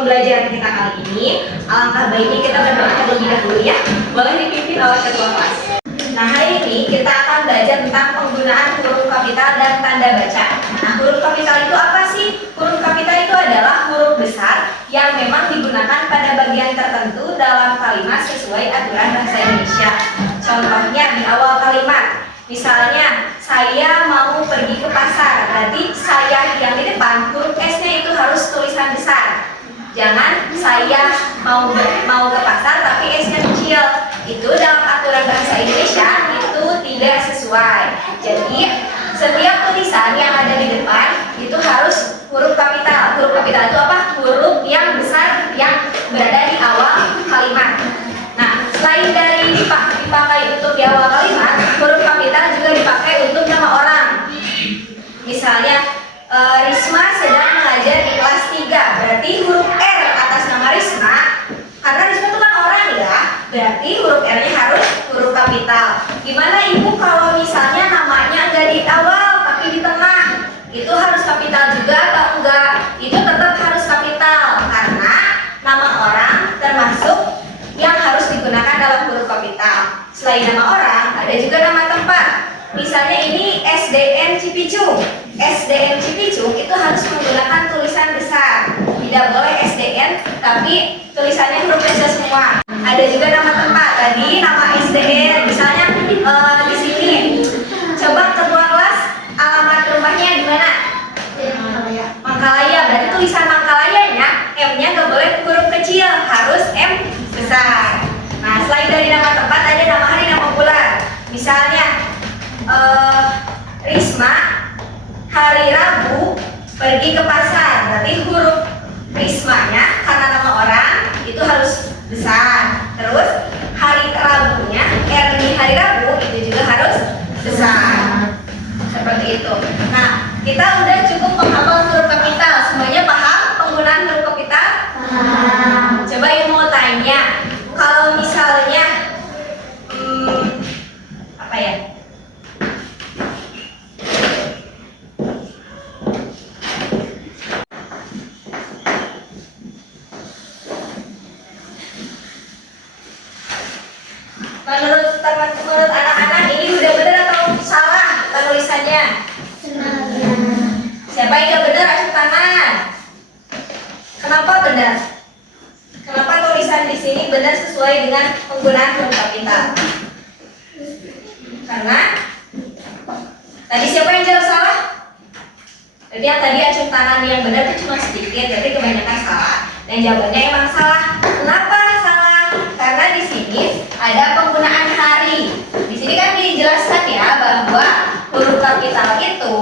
pembelajaran kita kali ini, alangkah baiknya kita berdoa terlebih dahulu ya. Boleh dipimpin oleh ketua kelas. Nah, hari ini kita akan belajar tentang penggunaan huruf kapital dan tanda baca. Nah, huruf kapital itu apa sih? Huruf kapital itu adalah huruf besar yang memang digunakan pada bagian tertentu dalam kalimat sesuai aturan bahasa Indonesia. Contohnya di awal kalimat. Misalnya, saya mau pergi ke pasar. Berarti saya yang di depan, huruf S-nya itu harus tulisan besar. Jangan saya mau ke pasar tapi S-nya kecil. Itu dalam aturan bahasa Indonesia itu tidak sesuai. Jadi, setiap tulisan yang ada di depan itu harus huruf kapital. Huruf kapital itu apa? Huruf yang besar yang berada di awal kalimat. Nah, selain dari dipakai untuk di awal kalimat, huruf kapital juga dipakai untuk nama orang. Misalnya, Risma sedang mengajar di kelas 3. Berarti huruf R atas nama Risma. Karena Risma itu kan orang ya, berarti huruf R-nya harus huruf kapital. Gimana ibu kalau misalnya namanya nggak di awal tapi di tengah? Itu harus kapital juga atau enggak? Itu tetap harus kapital karena nama orang termasuk yang harus digunakan dalam huruf kapital. Selain nama orang, ada juga nama tempat. Misalnya ini SDN Cipicung. SDN Cipicung itu harus menggunakan tulisan besar. Tidak boleh SDN, tapi tulisannya huruf besar semua. Ada juga nama tempat. Tadi nama SDN, misalnya di sini. Coba ketua kelas, alamat rumahnya di mana? Mangkalaya. Berarti tulisan Mangkalayanya, M-nya nggak boleh huruf kecil, harus M besar. Nah, selain dari nama tempat, ada nama hari, nama bulan. Misalnya, Risma hari Rabu pergi ke pasar. Berarti huruf Rismanya karena nama orang itu harus besar. Terus hari Rabunya, R di hari Rabu itu juga harus besar. Seperti itu. Nah, kita udah cukup menghafal huruf kapital. Semuanya paham penggunaan huruf kapital? Paham. Coba yang mau tanya, kalau misalnya apa ya? Menurut anak-anak ini udah benar atau salah penulisannya? Siapa yang nggak benar angkat tangan. Kenapa benar? Kenapa tulisan di sini benar sesuai dengan penggunaan huruf kapital? Karena tadi siapa yang jawab salah? Jadi yang tadi acung tangan yang benar itu cuma sedikit, jadi kebanyakan salah. Dan jawabannya emang salah. Kenapa salah? Karena di sini ada penggunaan hari. Di sini kan dijelaskan ya bahwa huruf kapital itu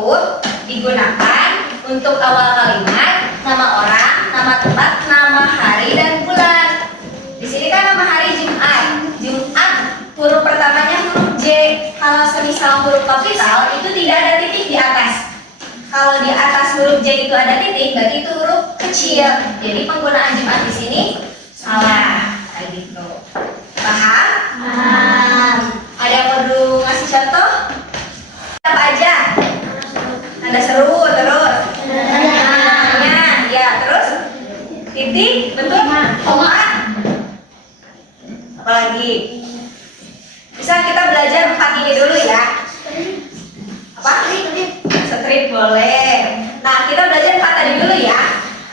digunakan untuk awal kalimat, nama orang, nama tempat, nama hari dan bulan. Di sini kan nama hari Jumat. Jumat huruf pertamanya huruf J. Kalau semisal huruf kapital itu tidak ada titik di atas. Kalau di atas huruf J itu ada titik, berarti itu huruf kecil. Jadi penggunaan Jumat di sini salah. Kayak gitu. Paham? Paham. Ada yang perlu ngasih contoh? Apa aja? Tanda seru, terus tanya, ya, terus titik, betul? Koma. Apalagi? Bisa kita belajar 4 ini dulu ya. Apa? Strip boleh. Nah, kita belajar 4 tadi dulu ya.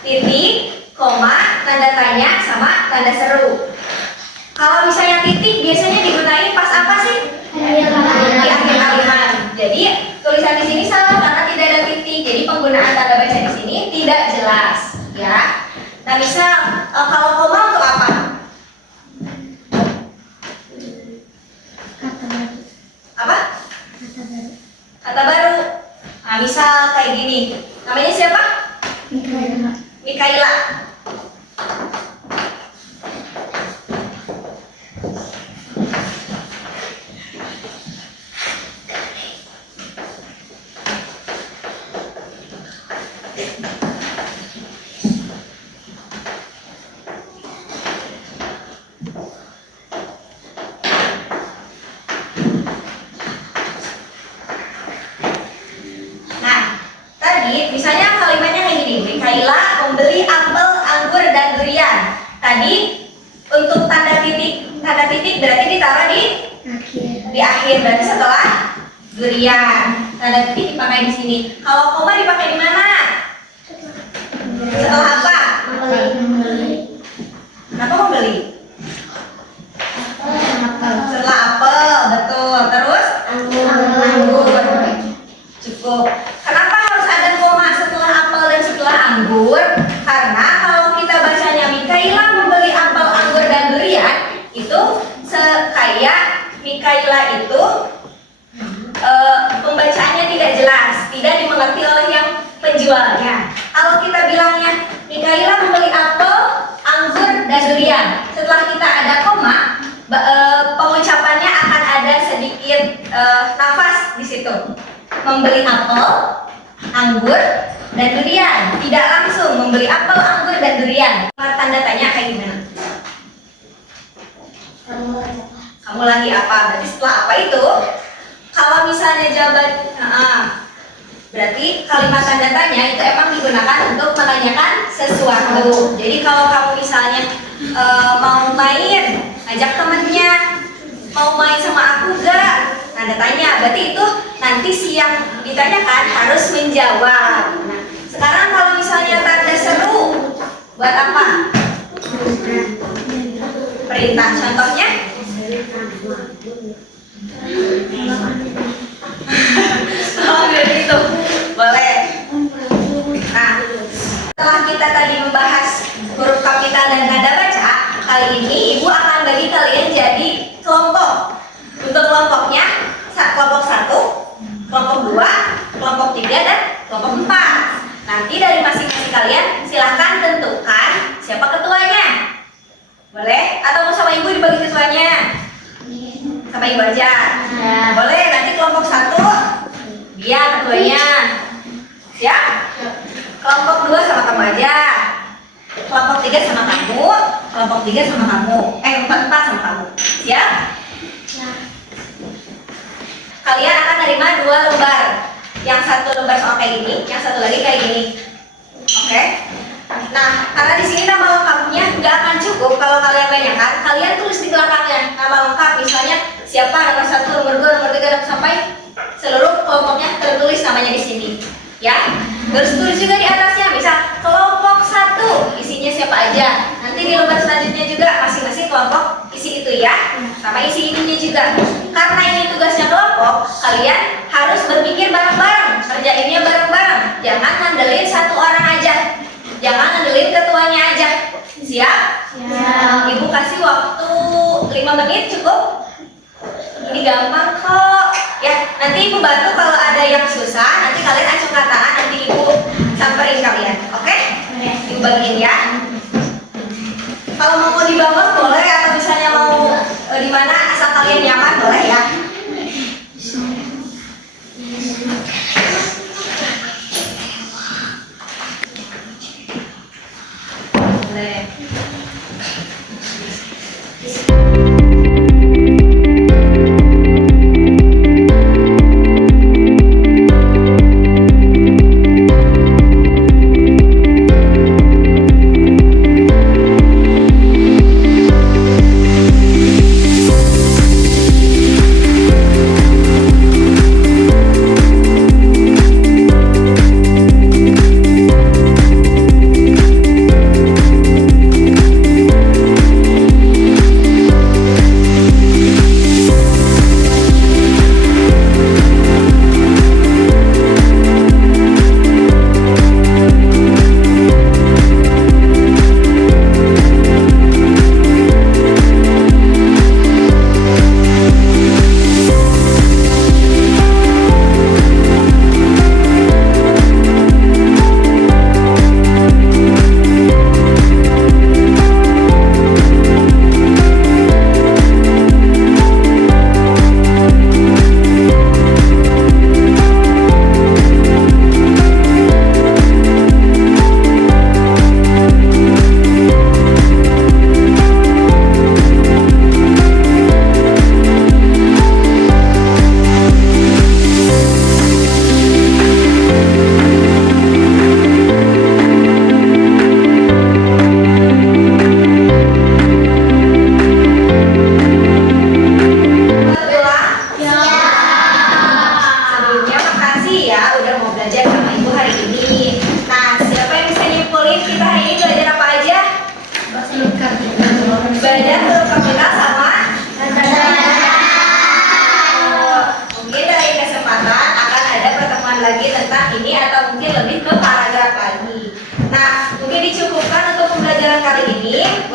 Titik, koma, tanda tanya, sama tanda seru. Kalau misalnya titik biasanya digunain pas apa sih? Di akhir kalimat. Jadi tulisan di sini salah karena tidak ada titik. Jadi penggunaan tanda baca di sini tidak jelas, ya. Nah, misal kalau koma untuk apa? Apa? Kata baru. Nah, misal kayak gini. Namanya siapa? Mikaela. Misalnya kalimatnya kayak gini, Mikaela membeli apel di akhir, berarti setelah durian. Tanda titik dipakai di sini. Kalau koma dipakai di mana? Setelah apa? Kenapa mau beli? Setelah apel, betul. Terus? Anggur. Cukup. Kenapa harus ada koma setelah apel dan setelah anggur? Karena kalau kita bacanya Mikaila membeli apel, anggur, dan durian, itu kayak Mikaila itu pembacaannya tidak jelas, tidak dimengerti oleh yang penjualnya. Kalau kita bilangnya Mikaila membeli apel, anggur, dan durian, setelah kita ada koma, pengucapannya akan ada sedikit nafas di situ. Membeli apel, anggur, dan durian, tidak langsung membeli apel, anggur, dan durian. Tanda tanya kayak gimana? Kamu lagi apa? Berarti setelah apa itu? Kalau misalnya jawaban, berarti kalimat tanda tanya itu emang digunakan untuk menanyakan sesuatu. Jadi kalau kamu misalnya mau main, ajak temennya, mau main sama aku gak? Tanda tanya, berarti itu nanti si yang ditanyakan harus menjawab. Nah, sekarang kalau misalnya tanda seru, buat apa? Perintah. Contohnya? Oh, gitu. Boleh. Nah, setelah kita tadi membahas huruf kapital dan tanda baca, kali ini Ibu akan bagi kalian jadi kelompok. Untuk kelompoknya, kelompok 1, kelompok 2, kelompok 3, dan kelompok 4. Nanti dari masing-masing kalian silahkan tentukan siapa ketuanya. Boleh? Atau mau sama Ibu dibagi ketuanya? Sama Ibu aja? Ya. Boleh, nanti kelompok 1 dia ketuanya. Siap? Kelompok 2 sama kamu aja. Kelompok 3 sama kamu. Kelompok 3 sama kamu. 4 sama kamu. Siap? Ya. Kalian akan terima 2 lembar. Yang satu lembar soal kayak gini, yang satu lagi kayak gini. Oke? Nah, karena di sini nama lengkapnya nggak akan cukup kalau kalian tanyakan, kalian tulis di belakangnya nama lengkap, misalnya siapa nomor 1, nomor 2, nomor 3 sampai seluruh kelompoknya tertulis namanya di sini. Ya, terus tulis juga di atasnya, misal kelompok 1 isinya siapa aja. Nanti di lembar selanjutnya juga masing-masing kelompok isi itu ya, sama isi ininya juga. Karena ini tugasnya kelompok, kalian harus berpikir bareng-bareng, kerjainnya bareng-bareng. Jangan ngandelin satu orang aja. Jangan ngandelin ketuanya aja. Siap? Siap. Ibu kasih waktu 5 menit cukup? Ini gampang kok. Ya, nanti Ibu bantu kalau ada yang susah, nanti kalian acungkan tangan, nanti Ibu samperin kalian. Oke? Ibu bagiin ya. Kalau mau dibangun boleh, atau misalnya mau di mana asal kalian nyaman boleh ya. Boleh.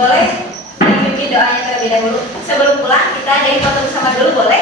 boleh dipimpin doanya terlebih dahulu. Sebelum pulang kita ada yang foto bersama dulu boleh?